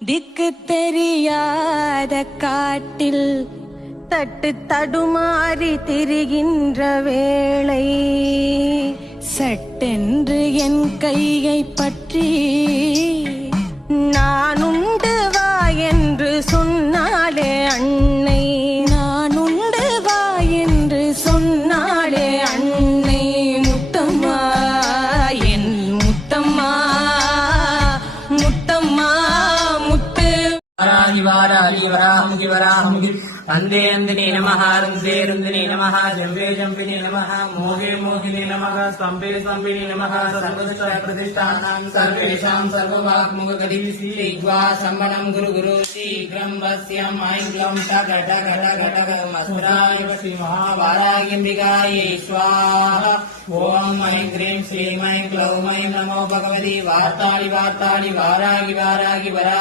திக்கு தெரியாத காட்டில் தட்டு தடுமாறி திரிகின்ற வேளை சட்டென்று என் கையை பற்றி நான் உண்டு வா என்று சொன்னாலே அன்னை, நான் உண்டு வா என்று சொன்னாலே அன்னை. முத்தம்மா என் முத்தம்மா, முத்தம்மா முத்து. வாராகி வாராகி வராஹமுகி வராஹமுகி அந்தே அந்தினே நமஹ ருந்தே ருந்தினே நமஹ ஜம்பே ஜம்பினே நமஹ மோகே மோகினே நமஹ ஸ்தம்பே ஸ்தம்பினே நமஹ சர்வஸ்ய பிரதிஷ்டானாம் சர்வேஷாம் சர்வவாக்முக கதிவிஸ்லீக்வா சம்பனம் குரு குரு சீக்ரம் வஸ்யம் ஐங்லம் டக டக டக டக மஸ்ராய ஸ்ரீ மகாவாராகிம்பிகாயை ஸ்வாஹா. ஓம் ஐம் க்ரீம் ஸ்ரீம் ஐம் க்ளௌம் ஐம் நமோ பகவதி வார்த்தாளி வார்த்தாளி வாராகி வாராகி வரா